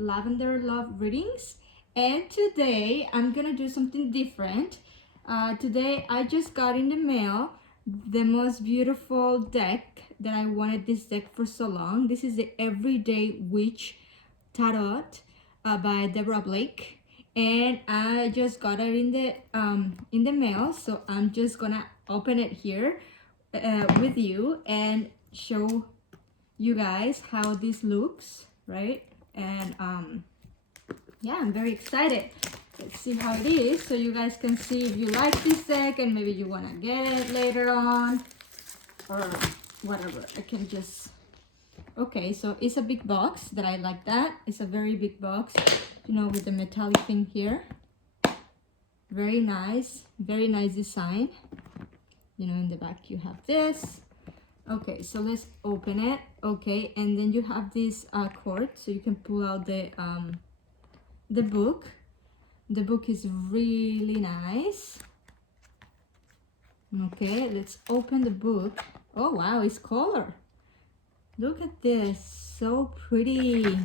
Lavender Love Readings, and today I'm gonna do something different. Today I just got in the mail the most beautiful deck that I wanted this deck for so long. This is the Everyday Witch Tarot by Deborah Blake, and I just got it in the mail, so I'm just gonna open it here with you and show you guys how this looks, right? And yeah, I'm very excited. Let's see how it is so you guys can see if you like this deck and maybe you want to get it later on or whatever. I can just, okay, so it's a big box that I like. That it's a very big box, you know, with the metallic thing here. Very nice design. You know, in the back you have this. Okay, so let's open it. Okay, and then you have this cord, so you can pull out the book. The book is really nice. Okay, let's open the book. Oh wow, it's color. Look at this, so pretty.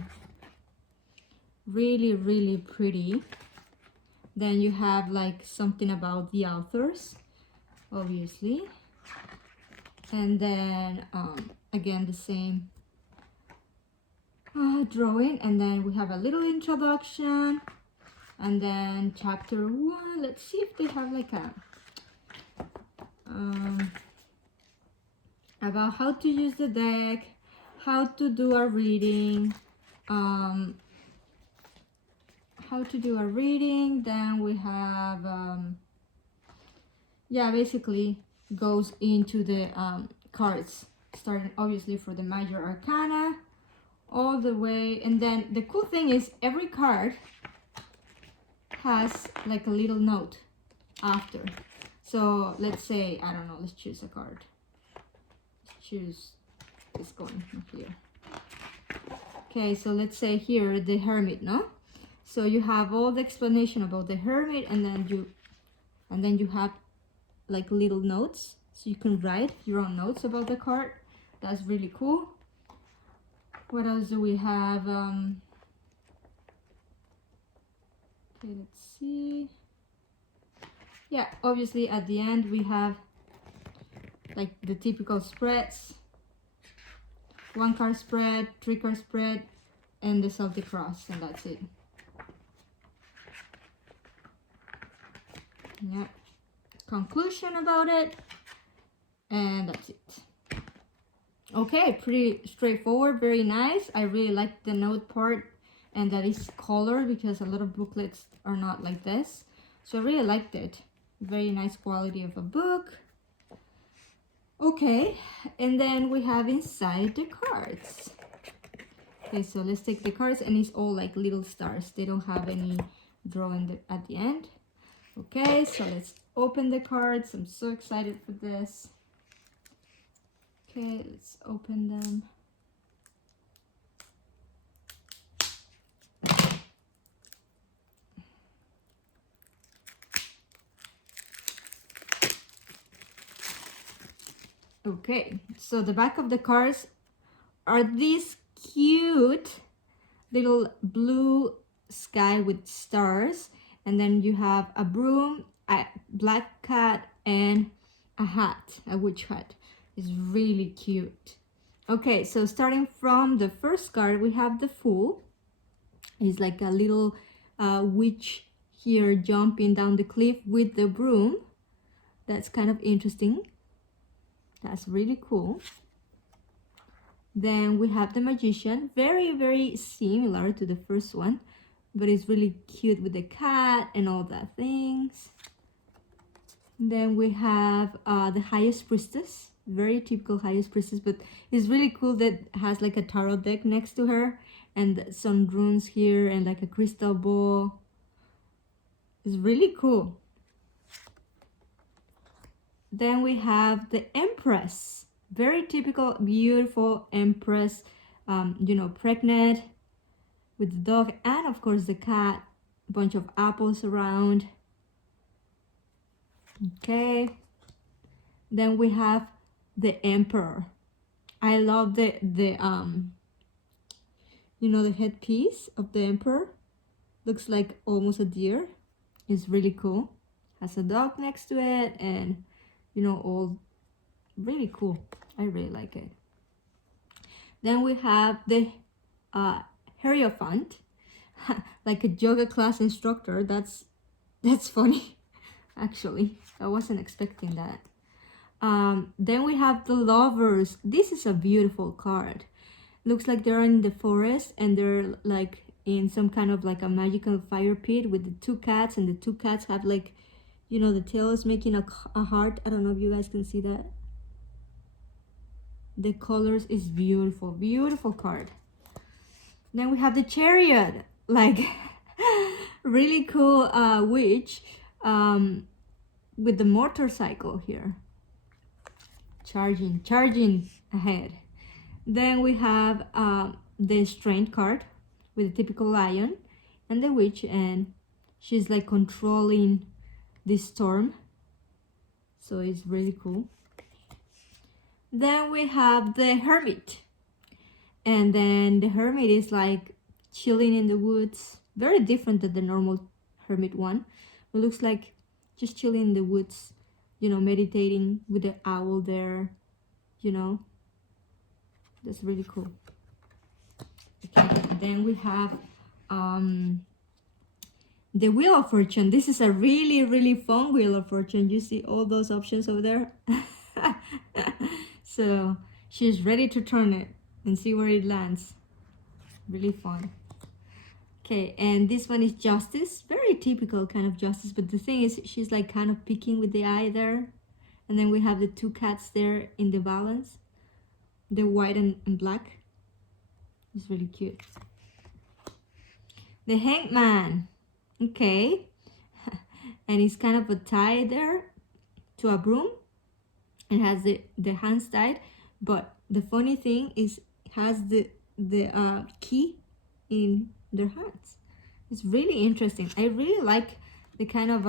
Really pretty. Then you have like something about the authors, obviously. And then again the same drawing, and then we have a little introduction, and then chapter 1. Let's see if they have like a about how to use the deck, how to do a reading, then we have yeah, basically goes into the cards, starting obviously for the major arcana all the way. And then the cool thing is every card has like a little note after. So let's say, I don't know, let's choose a card. Let's choose this one here. Okay, so let's say here the Hermit, no? So you have all the explanation about the Hermit, and then you have like little notes, so you can write your own notes about the card. That's really cool. What else do we have? Okay, let's see. Yeah, obviously at the end we have like the typical spreads. 1 card spread, 3 card spread, and the Celtic cross, and that's it. Yeah. Conclusion about it, and that's it. Okay, pretty straightforward, very nice. I really like the note part, and that is color, because a lot of booklets are not like this, so I really liked it. Very nice quality of a book. Okay, and then we have inside the cards. Okay, so let's take the cards, and it's all like little stars. They don't have any drawing at the end. Okay, so let's open the cards. I'm so excited for this. Okay, let's open them. Okay, so the back of the cards are these cute little blue sky with stars, and then you have a broom, a black cat, and a hat, a witch hat. It's really cute. Okay, so starting from the first card, we have the Fool. It's like a little witch here jumping down the cliff with the broom. That's kind of interesting. That's really cool. Then we have the Magician, very similar to the first one, but it's really cute with the cat and all that things. Then we have the Highest Priestess, very typical Highest Priestess, but it's really cool that has like a tarot deck next to her, and some runes here, and like a crystal ball. It's really cool. Then we have the Empress, very typical, beautiful Empress, you know, pregnant with the dog, and of course the cat, a bunch of apples around. Okay, then we have the Emperor. I love the you know, the headpiece of the emperor. Looks like almost a deer. It's really cool. Has a dog next to it, and you know, all really cool. I really like it. Then we have the Hierophant, like a yoga class instructor. That's funny, actually. I wasn't expecting that. Then we have the Lovers. This is a beautiful card. Looks like they're in the forest and they're like in some kind of like a magical fire pit with the two cats, and the two cats have like, you know, the tail is making a heart. I don't know if you guys can see that. The colors is beautiful, beautiful card. Then we have the Chariot, like really cool witch with the motorcycle here, charging ahead. Then we have the Strength card with the typical lion and the witch, and she's like controlling the storm, so it's really cool. Then we have the Hermit, and then the Hermit is like chilling in the woods, very different than the normal Hermit one. It looks like just chilling in the woods, you know, meditating with the owl there, you know. That's really cool. Okay, then we have the Wheel of Fortune. This is a really fun Wheel of Fortune. You see all those options over there? So she's ready to turn it and see where it lands. Really fun. Okay, and this one is Justice. Very typical kind of Justice, but the thing is she's like kind of peeking with the eye there. And then we have the two cats there in the balance. The white and black. It's really cute. The Hangman. Okay. And it's kind of a tie there to a broom. It has the hands tied, but the funny thing is it has the key in their hands. It's really interesting. I really like the kind of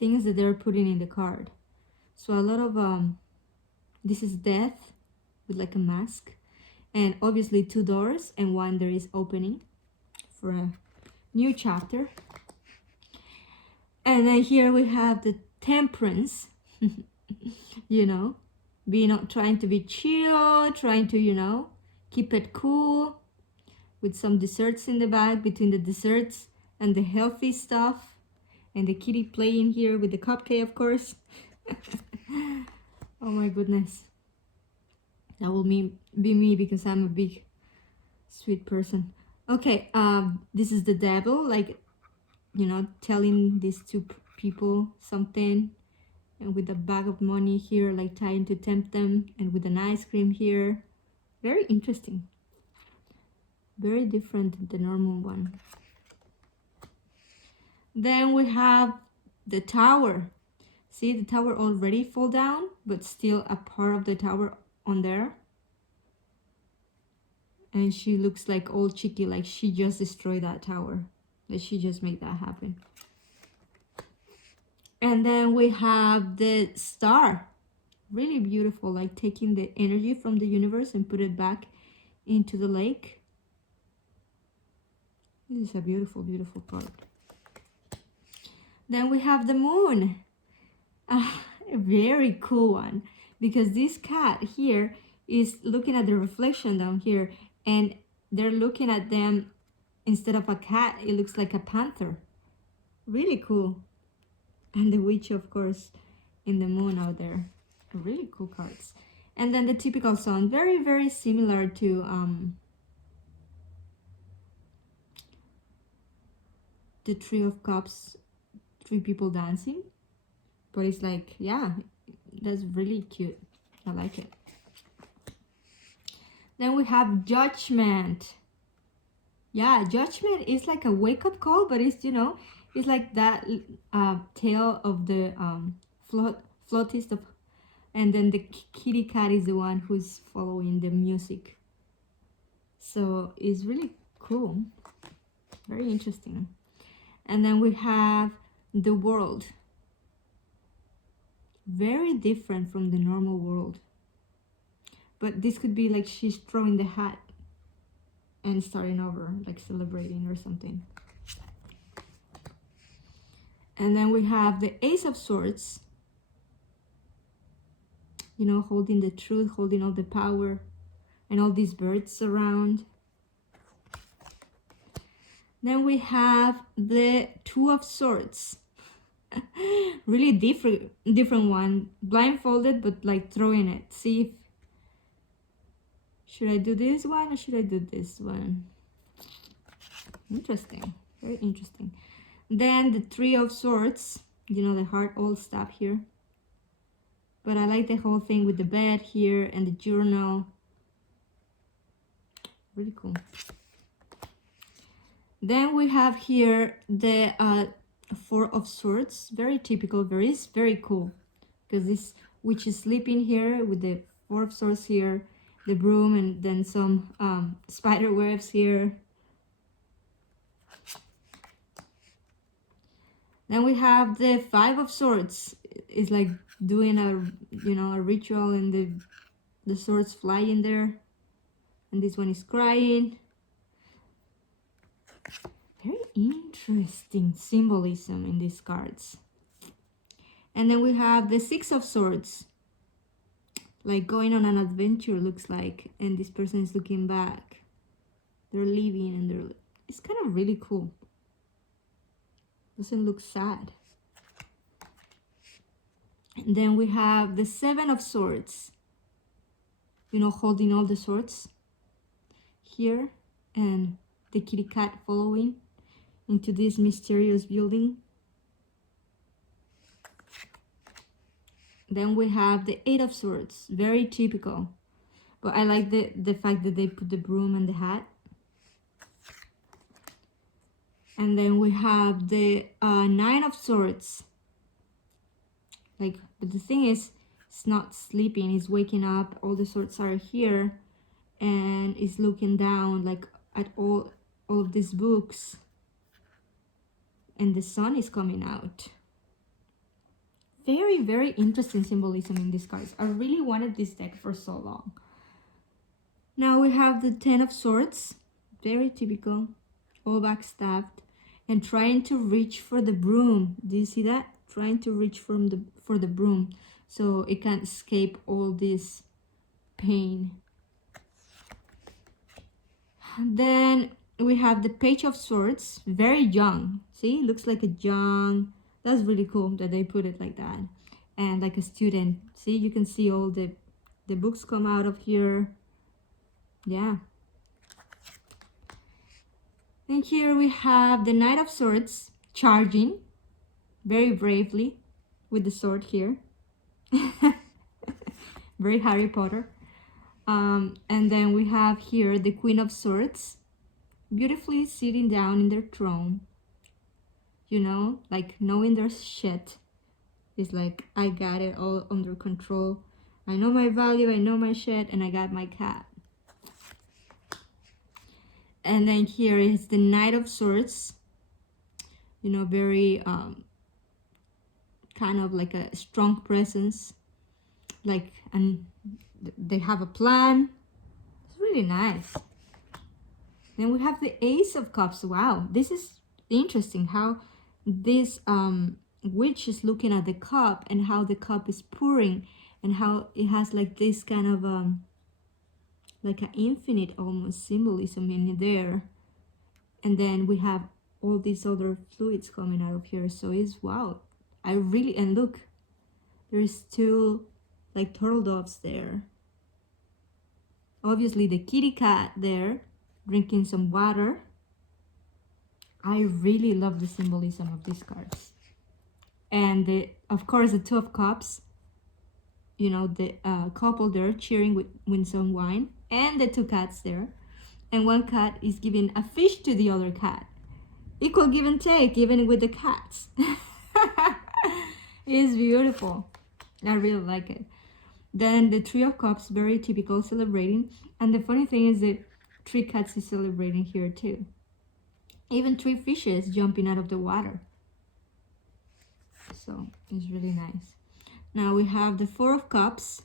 things that they're putting in the card. So a lot of this is Death with like a mask, and obviously two doors, and one there is opening for a new chapter. And then here we have the Temperance. You know, trying to be chill, trying to, you know, keep it cool, with some desserts in the bag, between the desserts and the healthy stuff, and the kitty playing here with the cupcake, of course. Oh my goodness, that will be me because I'm a big sweet person. Okay, this is the Devil, like, you know, telling these two people something, and with a bag of money here, like trying to tempt them, and with an ice cream here. Very interesting. Very different than the normal one. Then we have the Tower. See, the tower already fall down, but still a part of the tower on there. And she looks like all cheeky, like she just destroyed that tower. Like she just made that happen. And then we have the Star. Really beautiful, like taking the energy from the universe and put it back into the lake. This is a beautiful, beautiful card. Then we have the Moon. A very cool one, because this cat here is looking at the reflection down here, and they're looking at them. Instead of a cat, it looks like a panther. Really cool. And the witch, of course, in the moon out there. Really cool cards. And then the typical Sun, very similar to the Three of Cups, three people dancing. But it's like, yeah, that's really cute. I like it. Then we have Judgment. Yeah, Judgment is like a wake-up call, but it's, you know, it's like that tale of the flautist of, and then the kitty cat is the one who's following the music. So it's really cool. Very interesting. And then we have the World. Very different from the normal world. But this could be like she's throwing the hat and starting over, like celebrating or something. And then we have the Ace of Swords, you know, holding the truth, holding all the power, and all these birds around. Then we have the Two of Swords. Really different one. Blindfolded, but like throwing it. See if, should I do this one or should I do this one? Interesting. Very interesting. Then the Three of Swords. You know, the heart all stuff here. But I like the whole thing with the bed here and the journal. Really cool. Then we have here the Four of Swords. Very typical, very cool. Because this witch is sleeping here with the Four of Swords here, the broom, and then some spider webs here. Then we have the Five of Swords. It's like doing a, you know, a ritual, and the swords flying there. And this one is crying. Very interesting symbolism in these cards. And then we have the Six of Swords. Like going on an adventure, looks like. And this person is looking back. They're leaving and it's kind of really cool. Doesn't look sad. And then we have the Seven of Swords. You know, holding all the swords here. And the kitty cat following into this mysterious building. Then we have the Eight of Swords. Very typical. But I like the fact that they put the broom and the hat. And then we have the Nine of Swords. Like, but the thing is, it's not sleeping, it's waking up. All the swords are here. And it's looking down like at all of these books. And the sun is coming out. Very, very interesting symbolism in these cards. I really wanted this deck for so long. Now we have the Ten of Swords. Very typical. All backstabbed. And trying to reach for the broom. Do you see that? Trying to reach for the broom. So it can't escape all this pain. Then we have the Page of Swords. Very young. See? Looks like a young... That's really cool that they put it like that. And like a student. See? You can see all the books come out of here. Yeah. And here we have the Knight of Swords charging very bravely with the sword here. Very Harry Potter. And then we have here the Queen of Swords beautifully sitting down in their throne. You know, like knowing their shit. It's like, I got it all under control. I know my value, I know my shit, and I got my cat. And then here is the Knight of Swords. You know, very kind of like a strong presence. Like, and they have a plan. It's really nice. Then we have the Ace of Cups. Wow, this is interesting how this witch is looking at the cup and how the cup is pouring and how it has like this kind of like an infinite almost symbolism in there. And then we have all these other fluids coming out of here. So it's wow. I really, and look, there's two like turtle doves there. Obviously the kitty cat there drinking some water. I really love the symbolism of these cards. And of course the Two of Cups, you know, the couple there cheering with some wine, and the two cats there, and one cat is giving a fish to the other cat. Equal give and take even with the cats. It's beautiful. I really like it. Then the Three of Cups, very typical, celebrating. And the funny thing is that three cats is celebrating here too. Even three fishes jumping out of the water. So it's really nice. Now we have the Four of Cups.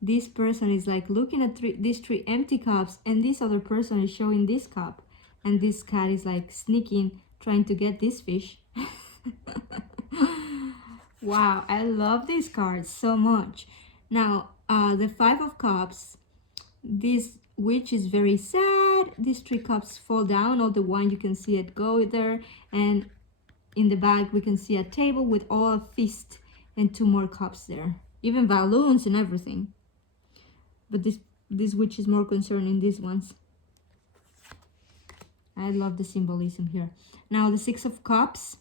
this person is like looking at these three empty cups, and this other person is showing this cup, and this cat is like sneaking, trying to get this fish. Wow, I love these cards so much. Now, the Five of Cups, this witch is very sad. These three cups fall down, all the wine, you can see it go there, and in the back we can see a table with all a feast and two more cups there, even balloons and everything. But this witch is more concerned in these ones. I love the symbolism here. Now the Six of Cups,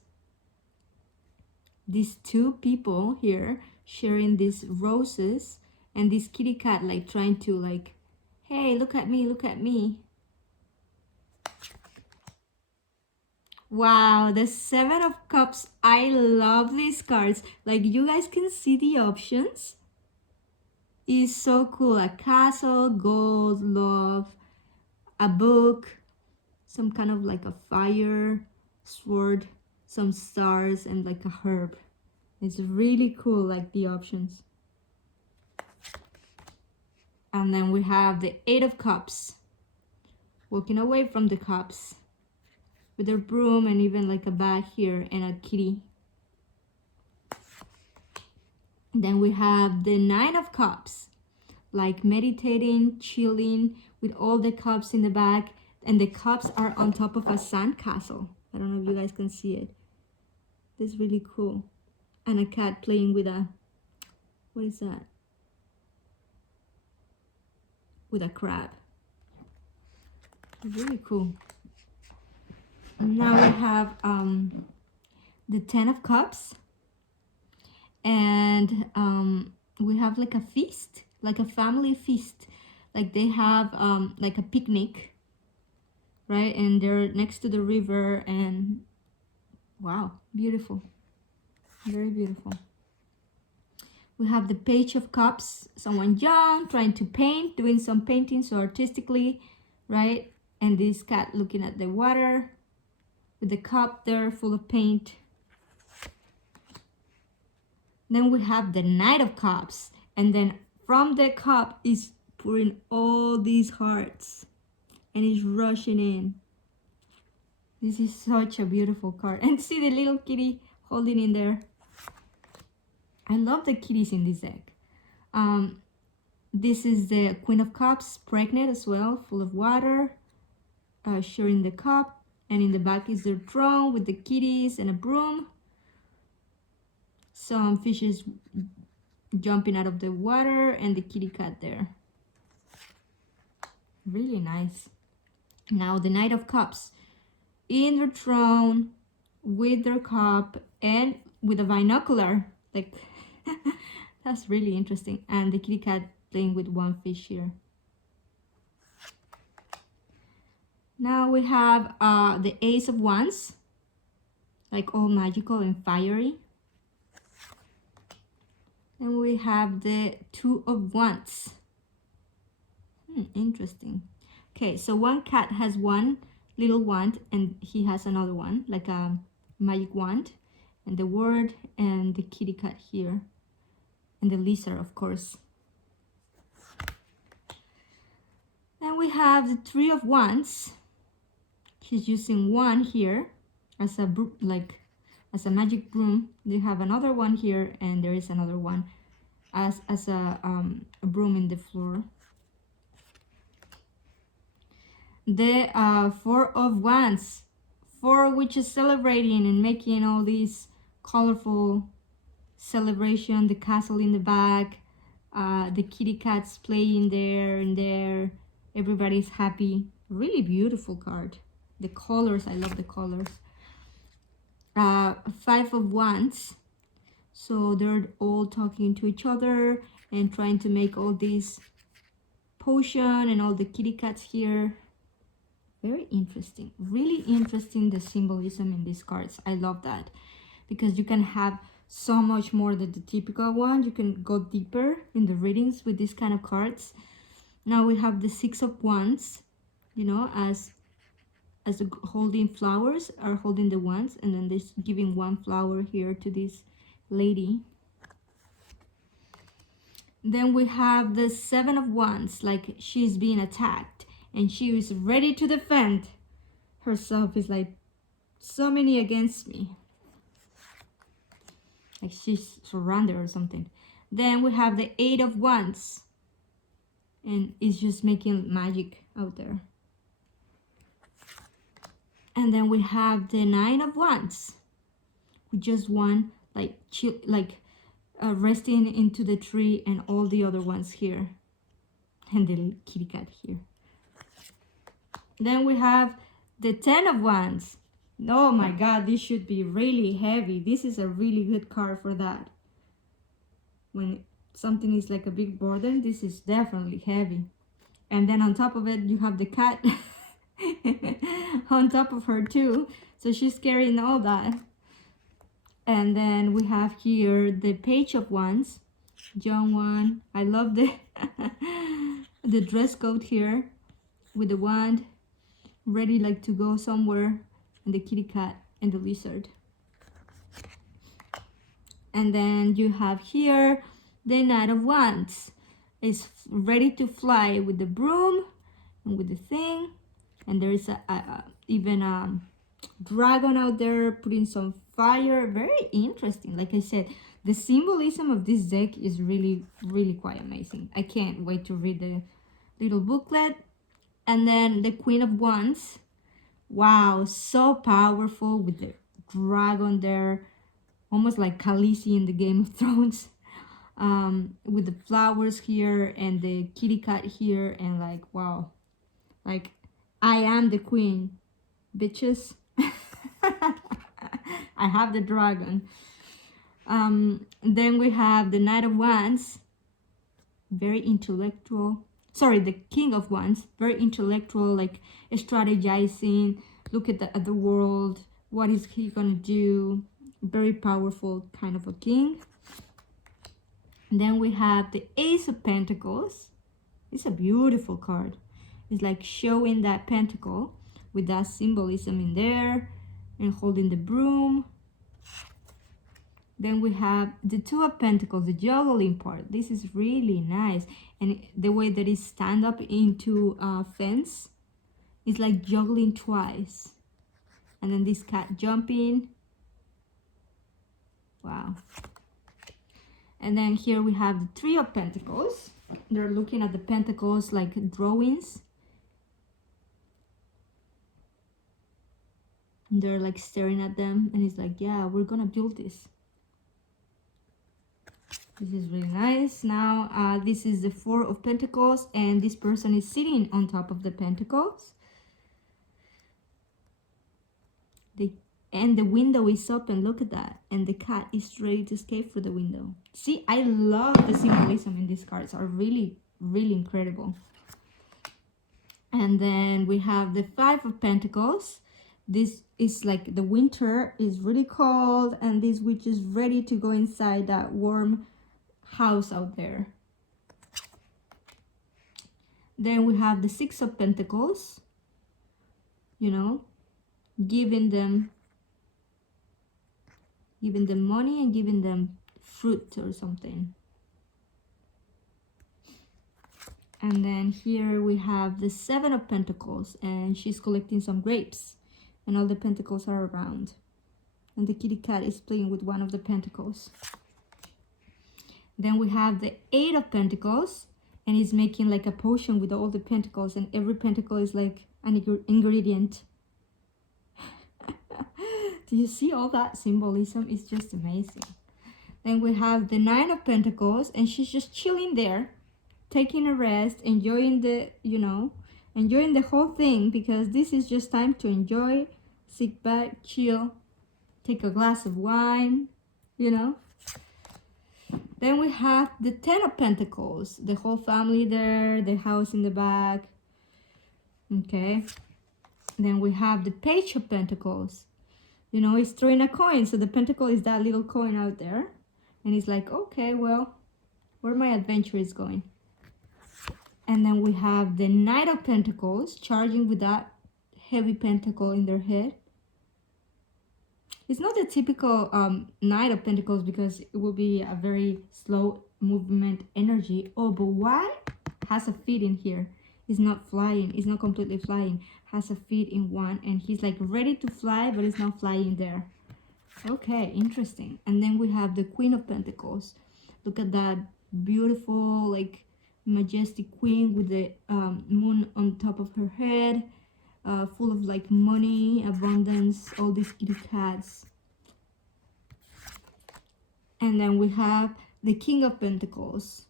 these two people here sharing these roses, and this kitty cat like trying to like, hey, look at me, look at me. Wow, the Seven of Cups. I love these cards. Like, you guys can see the options. It's so cool. A castle, gold, love, a book, some kind of like a fire, sword, some stars, and like a herb. It's really cool, like the options. And then we have the Eight of Cups, walking away from the cups with their broom and even like a bag here and a kitty. Then we have the Nine of Cups, like meditating, chilling with all the cups in the back, and the cups are on top of a sand castle. I don't know if you guys can see it. This is really cool. And a cat playing with a, what is that? With a crab. Really cool. Now we have the Ten of Cups, and we have like a feast, like a family feast, like they have like a picnic, right? And they're next to the river, and wow, beautiful, very beautiful. We have the Page of Cups, someone young trying to paint, doing some painting so artistically, right? And this cat looking at the water with the cup there full of paint. Then we have the Knight of Cups, and then from the cup is pouring all these hearts, and it's rushing in. This is such a beautiful card. And see the little kitty holding in there. I love the kitties in this deck. This is the Queen of Cups, pregnant as well, full of water, sharing the cup. And in the back is their throne with the kitties and a broom. Some fishes jumping out of the water and the kitty cat there. Really nice. Now the Knight of Cups in their throne with their cup and with a binocular. Like, that's really interesting. And the kitty cat playing with one fish here. Now we have the Ace of Wands, like all magical and fiery. And we have the Two of Wands. Interesting. Okay, so one cat has one little wand and he has another one, like a magic wand. And the word and the kitty cat here. And the lizard, of course. Then we have the Three of Wands. She's using one here as a as a magic broom. They have another one here, and there is another one as a broom in the floor. The Four of Wands, four witches celebrating and making all these colorful celebration. The castle in the back, the kitty cats playing there and there. Everybody's happy. Really beautiful card. The colors, I love the colors. Five of Wands. So they're all talking to each other and trying to make all these potion and all the kitty cats here. Very interesting. Really interesting, the symbolism in these cards. I love that because you can have so much more than the typical one. You can go deeper in the readings with these kind of cards. Now we have the Six of Wands, you know, as holding flowers, are holding the wands, and then they're giving one flower here to this lady. Then we have the Seven of Wands, like she's being attacked and she is ready to defend herself. Is like, so many against me, like she's surrounded or something. Then we have the Eight of Wands, and it's just making magic out there. And then we have the Nine of Wands, we just one like chill, like resting into the tree, and all the other ones here, and the kitty cat here. Then we have the Ten of Wands. Oh my god, this should be really heavy. This is a really good card for that. When something is like a big burden, this is definitely heavy. And then on top of it, you have the cat on top of her too. So she's carrying all that. And then we have here the Page of Wands, John 1. I love the the dress code here with the wand, ready like to go somewhere, and the kitty cat and the lizard. And then you have here the Knight of Wands. Is ready to fly with the broom and with the thing. And there is even a dragon out there putting some fire. Very interesting. Like I said, the symbolism of this deck is really, really quite amazing. I can't wait to read the little booklet. And then the Queen of Wands. Wow, so powerful with the dragon there. Almost like Khaleesi in the Game of Thrones. With the flowers here and the kitty cat here, and like, wow, like I am the queen, bitches. I have the dragon. Then we have the Knight of Wands, very intellectual. Sorry, the King of Wands, very intellectual, like strategizing. Look at the world. What is he gonna do? Very powerful kind of a king. Then we have the Ace of Pentacles. It's a beautiful card. It's like showing that pentacle with that symbolism in there and holding the broom. Then we have the Two of Pentacles, the juggling part. This is really nice. And the way that it stand up into a fence, it's like juggling twice. And then this cat jumping. Wow. And then here we have the Three of Pentacles. They're looking at the pentacles like drawings. And they're like staring at them, and it's like, yeah, we're gonna build this. This is really nice. Now, this is the Four of Pentacles, and this person is sitting on top of the pentacles. And the window is open, look at that. And the cat is ready to escape through the window. See, I love the symbolism in these cards. Are really, really incredible. And then we have the Five of Pentacles. This is like the winter is really cold, and this witch is ready to go inside that warm house out there. Then we have the Six of Pentacles. You know, giving them money and giving them fruit or something. And then here we have the Seven of Pentacles, and she's collecting some grapes, and all the pentacles are around, and the kitty cat is playing with one of the pentacles. Then we have the Eight of Pentacles, and he's making like a potion with all the pentacles, and every pentacle is like an ingredient. Do you see all that symbolism? It's just amazing. Then we have the Nine of Pentacles, and she's just chilling there, taking a rest, enjoying the, you know, enjoying the whole thing, because this is just time to enjoy, sit back, chill, take a glass of wine, you know. Then we have the Ten of Pentacles, the whole family there, the house in the back. Okay. Then we have the Page of Pentacles. You know, he's throwing a coin, so the pentacle is that little coin out there. And he's like, okay, well, where my adventure is going. And then we have the Knight of Pentacles, charging with that heavy pentacle in their head. It's not the typical Knight of Pentacles, because it will be a very slow movement energy. Oh, but why has a feet in here? He's not flying. He's not completely flying. Has a feet in one, and he's like ready to fly, but he's not flying there. Okay, interesting. And then we have the Queen of Pentacles. Look at that beautiful, like majestic queen with the moon on top of her head, full of like money, abundance, all these kitty cats. And then we have the King of Pentacles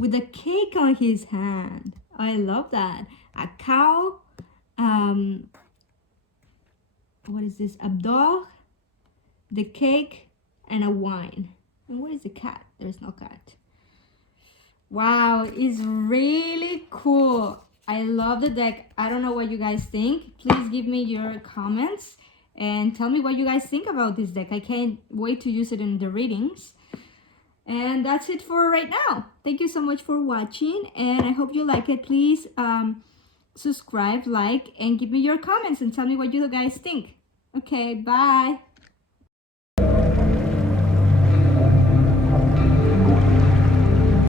with a cake on his hand. I love that. A cow, what is this? A dog, the cake, and a wine. And where is the cat? There's no cat. Wow, it's really cool. I love the deck. I don't know what you guys think. Please give me your comments and tell me what you guys think about this deck. I can't wait to use it in the readings. And that's it for right now. Thank you so much for watching, and I hope you like it. Please subscribe, like, and give me your comments and tell me what you guys think. Okay, bye.